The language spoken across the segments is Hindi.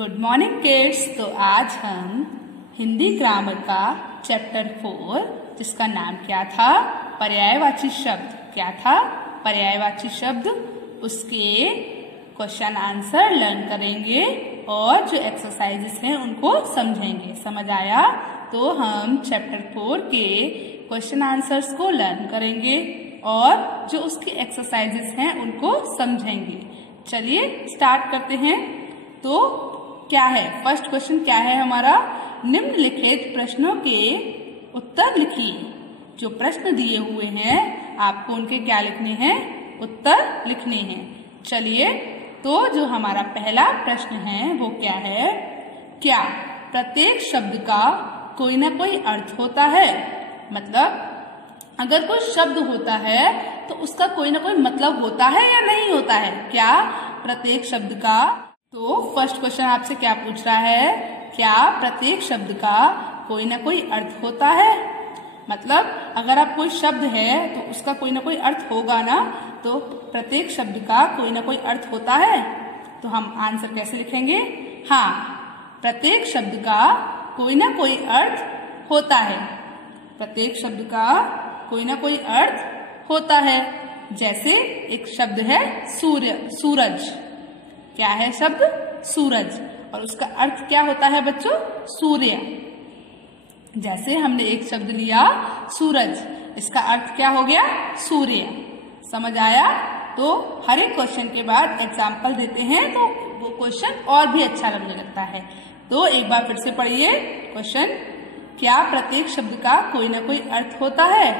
Good morning kids. तो आज हम हिंदी ग्रामर का चैप्टर 4 जिसका नाम क्या था, पर्यायवाची शब्द। क्या था? पर्यायवाची शब्द। उसके क्वेश्चन आंसर लर्न करेंगे और जो एक्सरसाइजेस हैं उनको समझेंगे। समझ आया? तो हम चैप्टर 4 के क्वेश्चन आंसर्स को लर्न करेंगे और जो उसकी एक्सरसाइजेस हैं उनको समझेंगे। चलिए स्टार्ट करते हैं। तो क्या है फर्स्ट क्वेश्चन? क्या है हमारा? निम्नलिखित प्रश्नों के उत्तर लिखिए। जो प्रश्न दिए हुए हैं आपको उनके क्या लिखने हैं? उत्तर लिखने हैं। चलिए, तो जो हमारा पहला प्रश्न है वो क्या है? क्या प्रत्येक शब्द का कोई ना कोई अर्थ होता है? मतलब अगर कोई शब्द होता है तो उसका कोई ना कोई मतलब होता है या नहीं होता है? क्या प्रत्येक शब्द का? तो फर्स्ट क्वेश्चन आपसे क्या पूछ रहा है? क्या प्रत्येक शब्द का कोई ना कोई अर्थ होता है? मतलब अगर आप कोई शब्द है तो उसका कोई ना कोई अर्थ होगा ना। तो प्रत्येक शब्द का कोई ना कोई अर्थ होता है। तो हम आंसर कैसे लिखेंगे? हाँ, प्रत्येक शब्द का कोई ना कोई अर्थ होता है। प्रत्येक शब्द का कोई ना कोई अर्थ होता है। जैसे एक शब्द है सूर्य, सूरज। क्या है शब्द? सूरज। और उसका अर्थ क्या होता है बच्चों? सूर्य। जैसे हमने एक शब्द लिया सूरज, इसका अर्थ क्या हो गया? सूर्य। समझ आया? तो हर एक क्वेश्चन के बाद एग्जाम्पल देते हैं तो वो क्वेश्चन और भी अच्छा लगने लगता है। तो एक बार फिर से पढ़िए क्वेश्चन। क्या प्रत्येक शब्द का कोई ना कोई अर्थ होता है?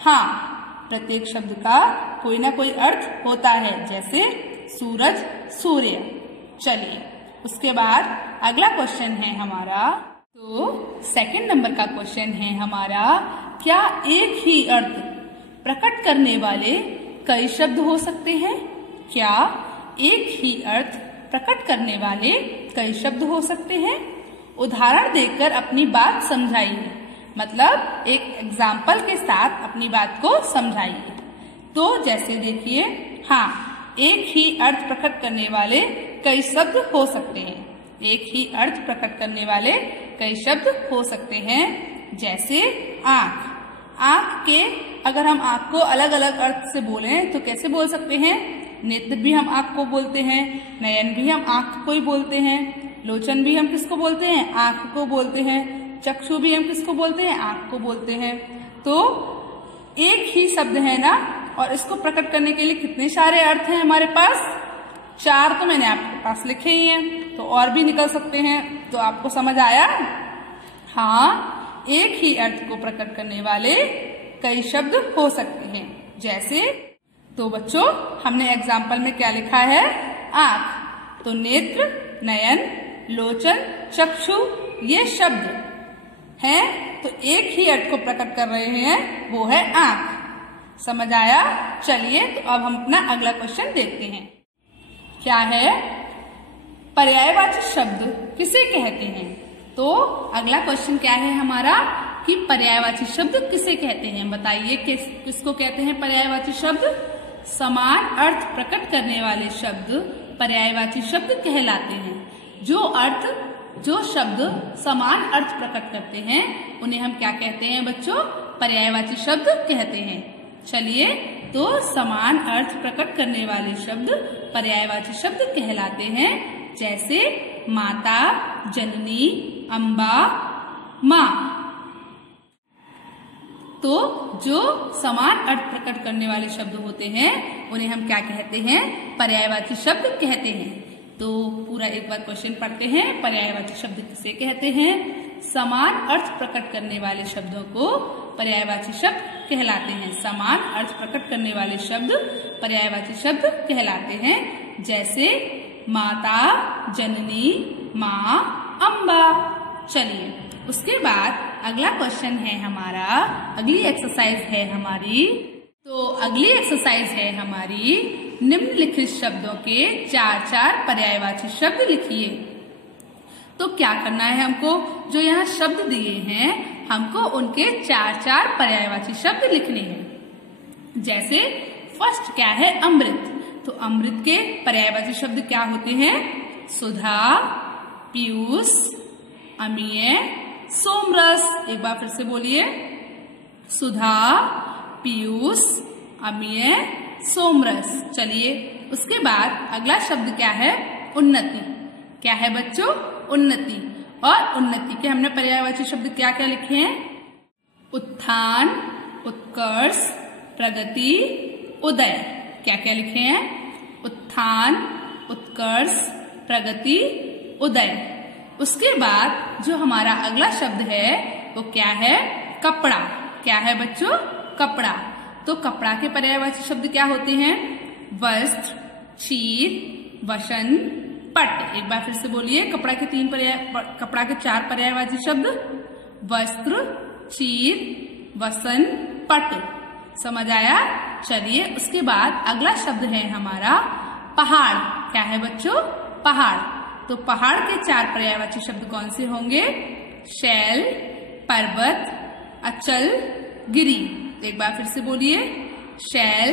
हाँ, प्रत्येक शब्द का कोई ना कोई अर्थ होता है। जैसे सूरज, सूर्य। चलिए, उसके बाद अगला क्वेश्चन है हमारा। तो सेकंड नंबर का क्वेश्चन है हमारा, क्या एक ही अर्थ प्रकट करने वाले कई शब्द हो सकते हैं? क्या एक ही अर्थ प्रकट करने वाले कई शब्द हो सकते हैं? उदाहरण देकर अपनी बात समझाइए। मतलब एक एग्जाम्पल के साथ अपनी बात को समझाइए। तो जैसे देखिए, हाँ, एक ही अर्थ प्रकट करने वाले कई शब्द हो सकते हैं। एक ही अर्थ प्रकट करने वाले कई शब्द हो सकते हैं। जैसे आंख। आंख के अगर हम आंख को अलग अलग अर्थ से बोलें तो कैसे बोल सकते हैं? नेत्र भी हम आंख को बोलते हैं, नयन भी हम आंख को ही बोलते हैं, लोचन भी हम किसको बोलते हैं? आंख को बोलते हैं, चक्षु भी हम किसको बोलते हैं? आंख को बोलते हैं। तो एक ही शब्द है ना, और इसको प्रकट करने के लिए कितने सारे अर्थ हैं हमारे पास? 4 तो मैंने आपके पास लिखे ही हैं, तो और भी निकल सकते हैं। तो आपको समझ आया? हाँ, एक ही अर्थ को प्रकट करने वाले कई शब्द हो सकते हैं। जैसे, तो बच्चों हमने एग्जाम्पल में क्या लिखा है? आंख। तो नेत्र, नयन, लोचन, चक्षु ये शब्द हैं, तो एक ही अर्थ को प्रकट कर रहे हैं, वो है आंख। समझ आया? चलिए, तो अब हम अपना अगला क्वेश्चन देखते हैं। क्या है? पर्यायवाची शब्द किसे कहते हैं? तो अगला क्वेश्चन क्या है हमारा कि पर्यायवाची शब्द किसे कहते हैं? बताइए किसको कहते हैं पर्यायवाची शब्द? समान अर्थ प्रकट करने वाले शब्द पर्यायवाची शब्द कहलाते हैं। जो शब्द समान अर्थ प्रकट करते हैं उन्हें हम क्या कहते हैं बच्चों? पर्यायवाची शब्द कहते हैं। चलिए, तो समान अर्थ प्रकट करने वाले शब्द पर्यायवाची शब्द कहलाते हैं। जैसे माता, जननी, अम्बा, माँ। तो जो समान अर्थ प्रकट करने वाले शब्द होते हैं उन्हें हम क्या कहते हैं? पर्यायवाची शब्द कहते हैं। तो पूरा एक बार क्वेश्चन पढ़ते हैं। पर्यायवाची शब्द किसे कहते हैं? समान अर्थ प्रकट करने वाले शब्दों को पर्यायवाची शब्द कहलाते हैं। समान अर्थ प्रकट करने वाले शब्द पर्यायवाची शब्द कहलाते हैं। जैसे माता, जननी, माँ, अम्बा। चलिए, उसके बाद अगला क्वेश्चन है हमारा, अगली एक्सरसाइज है हमारी। तो अगली एक्सरसाइज है हमारी, निम्नलिखित शब्दों के 4 पर्यायवाची शब्द लिखिए। तो क्या करना है हमको? जो यहाँ शब्द दिए हैं हमको उनके 4 पर्यायवाची शब्द लिखने हैं। जैसे फर्स्ट क्या है? अमृत। तो अमृत के पर्यायवाची शब्द क्या होते हैं? सुधा, पीयूष, अमीय, सोमरस। एक बार फिर से बोलिए, सुधा, पीयूष, अमीय, सोमरस। चलिए उसके बाद अगला शब्द क्या है? उन्नति। क्या है बच्चों? उन्नति। और उन्नति के हमने पर्यायवाची शब्द क्या क्या लिखे हैं? उत्थान, उत्कर्ष, प्रगति, उदय। क्या क्या लिखे हैं? उत्थान, उत्कर्ष, प्रगति, उदय। उसके बाद जो हमारा अगला शब्द है वो क्या है? कपड़ा। क्या है बच्चों? कपड़ा। तो कपड़ा के पर्यायवाची शब्द क्या होते हैं? वस्त्र, चीर, वसन, पट। एक बार फिर से बोलिए, कपड़ा के 4 पर्यायवाची शब्द वस्त्र, चीर, वसन, पट। समझ आया? चलिए उसके बाद अगला शब्द है हमारा पहाड़। क्या है बच्चों? पहाड़। तो पहाड़ के 4 पर्यायवाची शब्द कौन से होंगे? शैल, पर्वत, अचल, गिरी। एक बार फिर से बोलिए, शैल,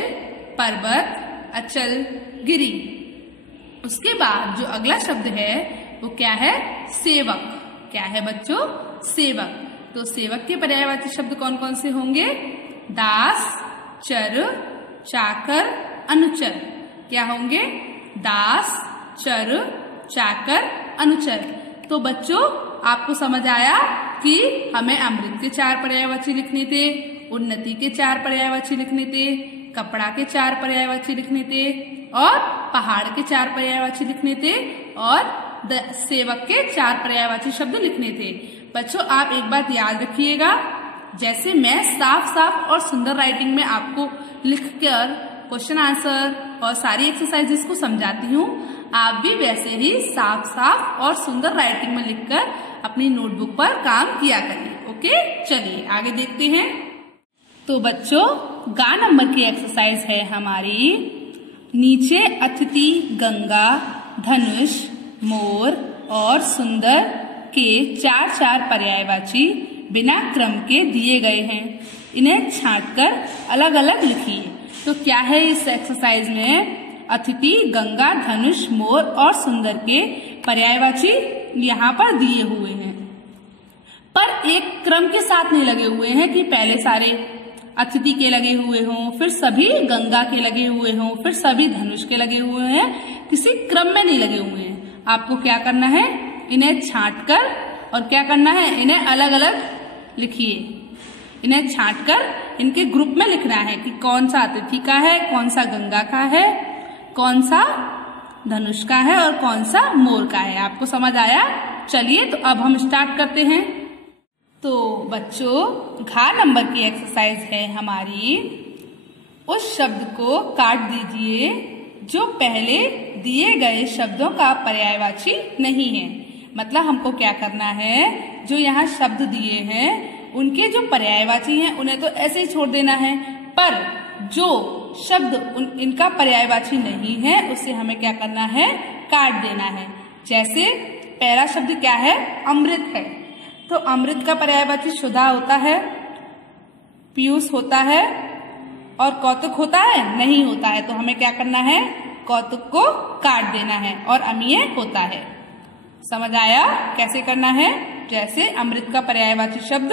पर्वत, अचल, गिरी। उसके बाद जो अगला शब्द है वो क्या है? सेवक। क्या है बच्चों? सेवक। तो सेवक के पर्यायवाची शब्द कौन कौन से होंगे? दास, चर, चाकर, अनुचर। क्या होंगे? दास, चर, चाकर, अनुचर। तो बच्चों आपको समझ आया कि हमें अमृत के 4 पर्यायवाची लिखने थे, उन्नति के 4 पर्यायवाची लिखने थे, कपड़ा के 4 पर्यायवाची लिखने थे और पहाड़ के 4 पर्यायवाची लिखने थे और सेवक के 4 पर्यायवाची शब्द लिखने थे। बच्चों आप एक बात याद रखिएगा, जैसे मैं साफ साफ और सुंदर राइटिंग में आपको लिखकर क्वेश्चन आंसर और सारी एक्सरसाइजेस को समझाती हूँ, आप भी वैसे ही साफ साफ और सुंदर राइटिंग में लिखकर अपनी नोटबुक पर काम किया करिए। ओके, चलिए आगे देखते हैं। तो बच्चों गा नंबर की एक्सरसाइज है हमारी। नीचे अतिथि, गंगा, धनुष, मोर और सुंदर के 4 पर्यायवाची बिना क्रम के दिए गए हैं। इन्हें छांटकर अलग अलग लिखिए। तो क्या है इस एक्सरसाइज में? अतिथि, गंगा, धनुष, मोर और सुंदर के पर्यायवाची यहाँ पर दिए हुए हैं, पर एक क्रम के साथ नहीं लगे हुए हैं कि पहले सारे अतिथि के लगे हुए हों, फिर सभी गंगा के लगे हुए हों, फिर सभी धनुष के लगे हुए हैं, किसी क्रम में नहीं लगे हुए हैं। आपको क्या करना है? इन्हें छांटकर और क्या करना है? इन्हें अलग अलग लिखिए। इन्हें छांटकर इनके ग्रुप में लिखना है कि कौन सा अतिथि का है, कौन सा गंगा का है, कौन सा धनुष का है और कौन सा मोर का है। आपको समझ आया? चलिए तो अब हम स्टार्ट करते हैं। तो बच्चों घा नंबर की एक्सरसाइज है हमारी। उस शब्द को काट दीजिए जो पहले दिए गए शब्दों का पर्यायवाची नहीं है। मतलब हमको क्या करना है, जो यहाँ शब्द दिए हैं उनके जो पर्यायवाची हैं उन्हें तो ऐसे ही छोड़ देना है, पर जो शब्द इनका पर्यायवाची नहीं है उसे हमें क्या करना है? काट देना है। जैसे पहला शब्द क्या है? अमृत है। तो अमृत का पर्यायवाची सुधा होता है, पीयूष होता है और कौतुक होता है? नहीं होता है। तो हमें क्या करना है? कौतुक को काट देना है और अमीय होता है। समझ आया कैसे करना है? जैसे अमृत का पर्यायवाची शब्द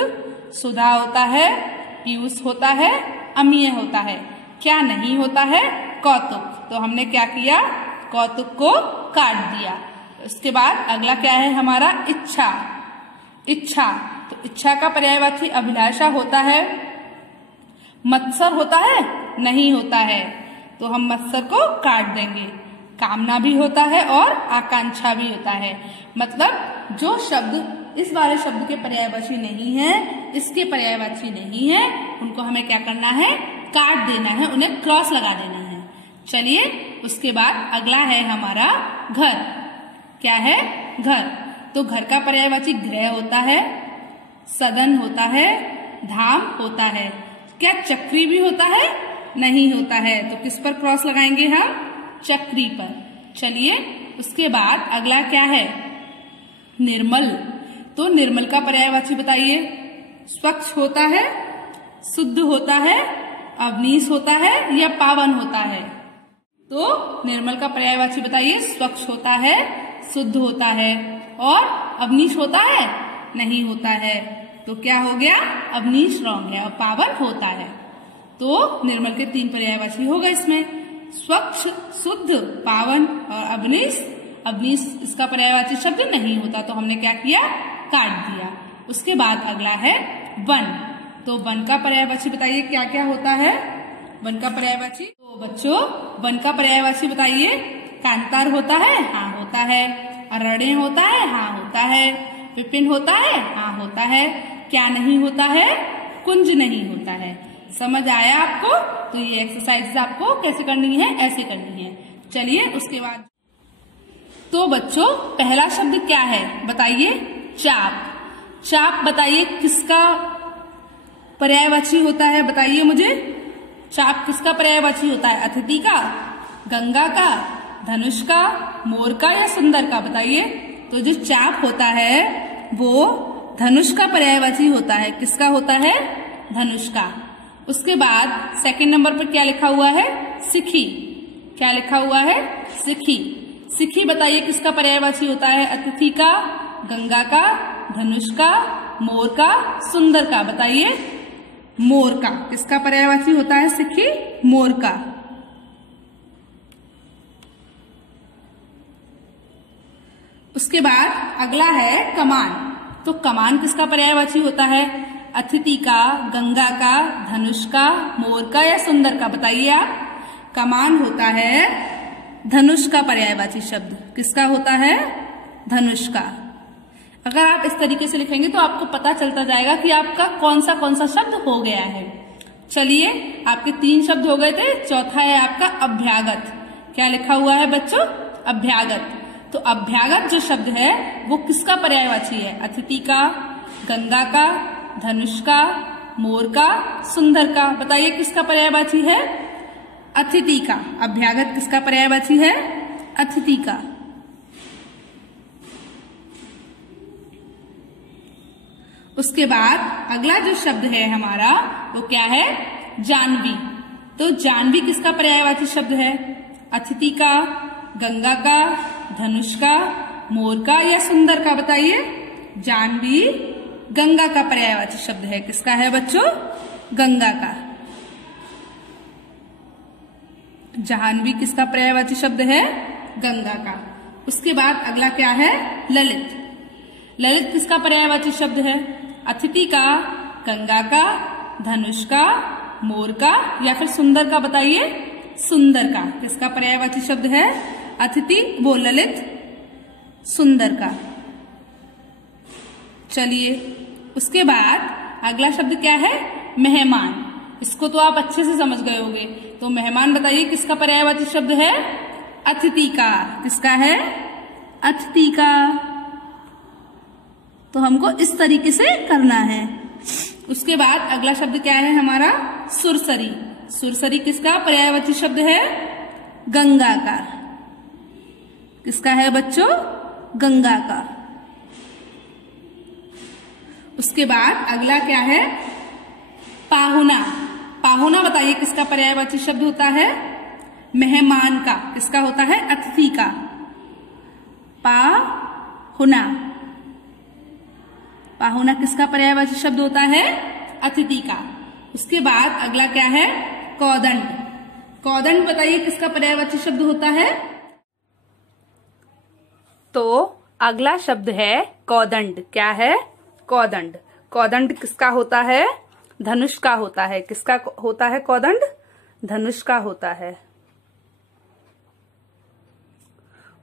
सुधा होता है, पीयूष होता है, अमीय होता है। क्या नहीं होता है? कौतुक। तो हमने क्या किया? कौतुक को काट दिया। उसके बाद अगला क्या है हमारा? इच्छा। इच्छा, तो इच्छा का पर्यायवाची अभिलाषा होता है, मत्सर होता है? नहीं होता है। तो हम मत्सर को काट देंगे। कामना भी होता है और आकांक्षा भी होता है। मतलब जो शब्द इस वाले शब्द के पर्यायवाची नहीं है, इसके पर्यायवाची नहीं है, उनको हमें क्या करना है? काट देना है, उन्हें क्रॉस लगा देना है। चलिए उसके बाद अगला है हमारा घर। क्या है? घर। तो घर का पर्यायवाची गृह होता है, सदन होता है, धाम होता है। क्या चक्री भी होता है? नहीं होता है। तो किस पर क्रॉस लगाएंगे हम? चक्री पर। चलिए उसके बाद अगला क्या है? निर्मल। तो निर्मल का पर्यायवाची बताइए। स्वच्छ होता है, शुद्ध होता है, अवनीश होता है या पावन होता है? तो निर्मल का पर्यायवाची बताइए। स्वच्छ होता है, शुद्ध होता है, और अवनीश होता है, नहीं होता है। तो क्या हो गया, अवनीश रॉन्ग है और पावन होता है। तो निर्मल के 3 पर्यायवाची हो गए इसमें, स्वच्छ, शुद्ध, पावन और अवनीश। अवनीश इसका पर्यायवाची शब्द नहीं होता, तो हमने क्या किया, काट दिया। उसके बाद अगला है वन। तो वन का पर्यायवाची बताइए क्या क्या होता है। वन का पर्यायवाची, तो बच्चों वन का पर्यायवाची बताइए। कांतार होता है, हाँ होता है। अरण्य होता है, हाँ होता है। विपिन होता है, हाँ होता है। क्या नहीं होता है, कुंज नहीं होता है। समझ आया आपको। तो ये एक्सरसाइज आपको कैसे करनी है, ऐसे करनी है। चलिए उसके बाद, तो बच्चों पहला शब्द क्या है बताइए, चाप। चाप बताइए किसका पर्यायवाची होता है, बताइए मुझे। चाप किसका पर्यायवाची होता है, अतिथि का, गंगा का, धनुष का, मोर का या सुंदर का, बताइए। तो जो चाप होता है वो धनुष का पर्यायवाची होता है। किसका होता है, धनुष का। उसके बाद सेकंड नंबर पर क्या लिखा हुआ है, सिखी। क्या लिखा हुआ है, सिखी। सिखी बताइए किसका पर्यायवाची होता है, अतिथि का, गंगा का, धनुष का, मोर का, सुंदर का, बताइए। मोर का। किसका पर्यायवाची होता है सिखी, मोर का। उसके बाद अगला है कमान। तो कमान किसका पर्यायवाची होता है, अतिथि का, गंगा का, धनुष का, मोर का या सुंदर का, बताइए आप। कमान होता है धनुष का पर्यायवाची शब्द। किसका होता है, धनुष का। अगर आप इस तरीके से लिखेंगे तो आपको पता चलता जाएगा कि आपका कौन सा शब्द हो गया है। चलिए आपके 3 शब्द हो गए थे, चौथा है आपका अभ्यागत। क्या लिखा हुआ है बच्चों, अभ्यागत। तो अभ्यागत जो शब्द है वो किसका पर्यायवाची है, अतिथि का, गंगा का, धनुष का, मोर का, सुंदर का, बताइए किसका पर्यायवाची है, अतिथि का। अभ्यागत किसका पर्यायवाची है, अतिथि का। उसके बाद अगला जो शब्द है हमारा वो क्या है, जानवी। तो जानवी किसका पर्यायवाची शब्द है, अतिथि का, गंगा का, धनुष का, मोर का या सुंदर का, बताइए। जानवी गंगा का पर्यायवाची शब्द है। किसका है बच्चों, गंगा का। जाह्नवी किसका पर्यायवाची शब्द है, गंगा का। उसके बाद अगला क्या है, ललित। ललित किसका पर्यायवाची शब्द है, अतिथि का, गंगा का, धनुष का, मोर का या फिर सुंदर का, बताइए। सुंदर का। किसका पर्यायवाची शब्द है, अतिथि, वो ललित, सुंदर का। चलिए उसके बाद अगला शब्द क्या है, मेहमान। इसको तो आप अच्छे से समझ गए होंगे। तो मेहमान बताइए किसका पर्यायवाची शब्द है, अतिथि का। किसका है, अतिथि का। तो हमको इस तरीके से करना है। उसके बाद अगला शब्द क्या है हमारा, सुरसरी। सुरसरी किसका पर्यायवाची शब्द है, गंगा का। किसका है बच्चों, गंगा का। उसके बाद अगला क्या है, पाहुना। पाहुना बताइए किसका पर्यायवाची शब्द होता है, मेहमान का। किसका होता है, अतिथि का। पाहुना। पाहुना किसका पर्यायवाची शब्द होता है, अतिथि का। उसके बाद अगला क्या है, कौदंड। कौदंड बताइए किसका पर्यायवाची शब्द होता है। तो अगला शब्द है कौदंड। क्या है, कौदंड। कौदंड किसका होता है, धनुष का होता है। किसका होता है कौदंड, धनुष का होता है।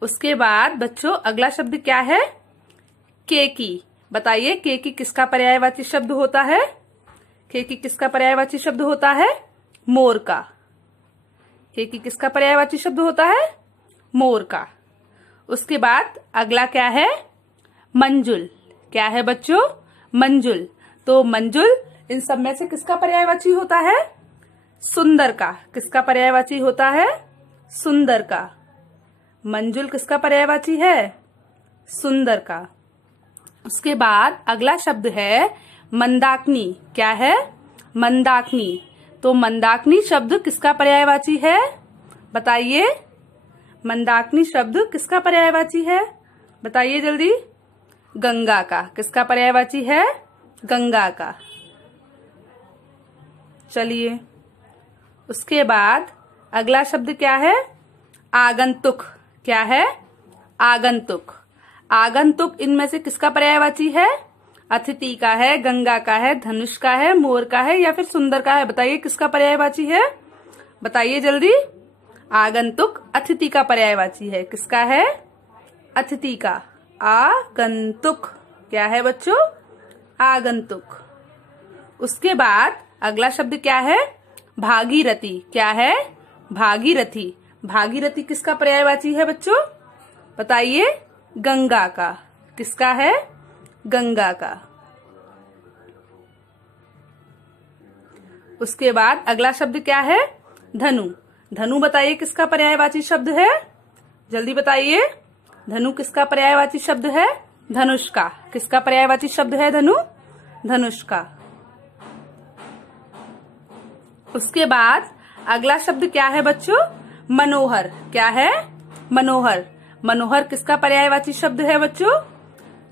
उसके बाद बच्चों अगला शब्द क्या है, केकी। बताइए केकी किसका पर्यायवाची शब्द होता है, केकी किसका पर्यायवाची शब्द होता है, मोर का। केकी किसका पर्यायवाची शब्द होता है, मोर का। उसके बाद अगला क्या है, मंजुल। क्या है बच्चों, मंजुल। तो मंजुल इन सब में से किसका पर्यायवाची होता है, सुंदर का। किसका पर्यायवाची होता है, सुंदर का। मंजुल किसका पर्यायवाची है, सुंदर का। उसके बाद अगला शब्द है मंदाकिनी। क्या है, मंदाकिनी। तो मंदाकिनी शब्द किसका पर्यायवाची है, बताइए। मंदाकिनी शब्द किसका पर्यायवाची है, बताइए जल्दी। गंगा का। किसका पर्यायवाची है? गंगा का। चलिए, उसके बाद अगला शब्द क्या है? आगंतुक। क्या है? आगंतुक। आगंतुक इनमें से किसका पर्यायवाची है? अतिथि का है, गंगा का है, धनुष का है, मोर का है या फिर सुंदर का है? बताइए किसका पर्यायवाची है? बताइए जल्दी। आगंतुक अतिथि का पर्यायवाची है। किसका है? अतिथि का। आगंतुक। क्या है बच्चों? आगंतुक। उसके बाद अगला शब्द क्या है? भागीरथी। क्या है? भागीरथी। भागीरथी किसका पर्यायवाची है बच्चों? बताइए। गंगा का। किसका है? गंगा का। उसके बाद अगला शब्द क्या है? धनु। धनु बताइए किसका पर्यायवाची शब्द है? जल्दी बताइए। धनु किसका पर्यायवाची शब्द है? धनुष का। किसका पर्यायवाची शब्द है धनु? धनुष का। उसके बाद अगला शब्द क्या है बच्चों? मनोहर। क्या है? मनोहर। मनोहर किसका पर्यायवाची शब्द है बच्चों?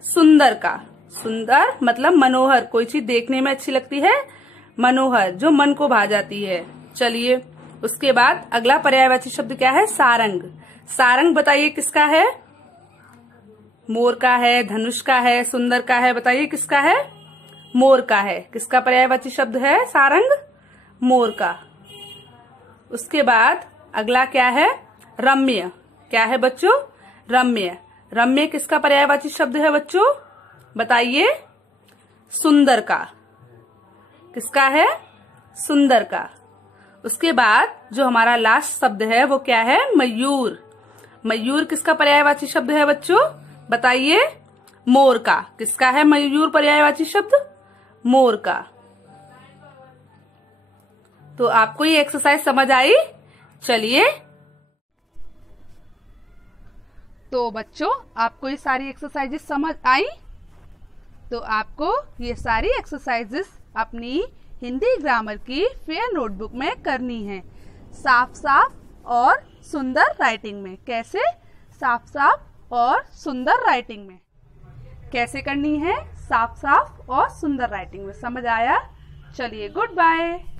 सुंदर का। सुंदर मतलब मनोहर, कोई चीज देखने में अच्छी लगती है, मनोहर जो मन को भा जाती है। चलिए, उसके बाद अगला पर्यायवाची शब्द क्या है? सारंग। सारंग बताइए किसका है? मोर का है, धनुष का है, सुंदर का है? बताइए किसका है? मोर का है। किसका पर्यायवाची शब्द है सारंग? मोर का। उसके बाद अगला क्या है? रम्य। क्या है बच्चों? रम्य। रम्य किसका पर्यायवाची शब्द है बच्चों? बताइए। सुंदर का। किसका है? सुंदर का। उसके बाद जो हमारा लास्ट शब्द है वो क्या है? मयूर। मयूर किसका पर्यायवाची शब्द है बच्चों? बताइए। मोर का। किसका है मयूर पर्यायवाची शब्द? मोर का। तो आपको ये एक्सरसाइज समझ आई? चलिए, तो बच्चों आपको ये सारी एक्सरसाइजेस समझ आई? तो आपको ये सारी एक्सरसाइजेस अपनी हिंदी ग्रामर की फेयर नोटबुक में करनी है, साफ साफ और सुंदर राइटिंग में। कैसे? साफ साफ और सुंदर राइटिंग में। कैसे करनी है? साफ साफ और सुंदर राइटिंग में। समझ आया? चलिए, गुड बाय।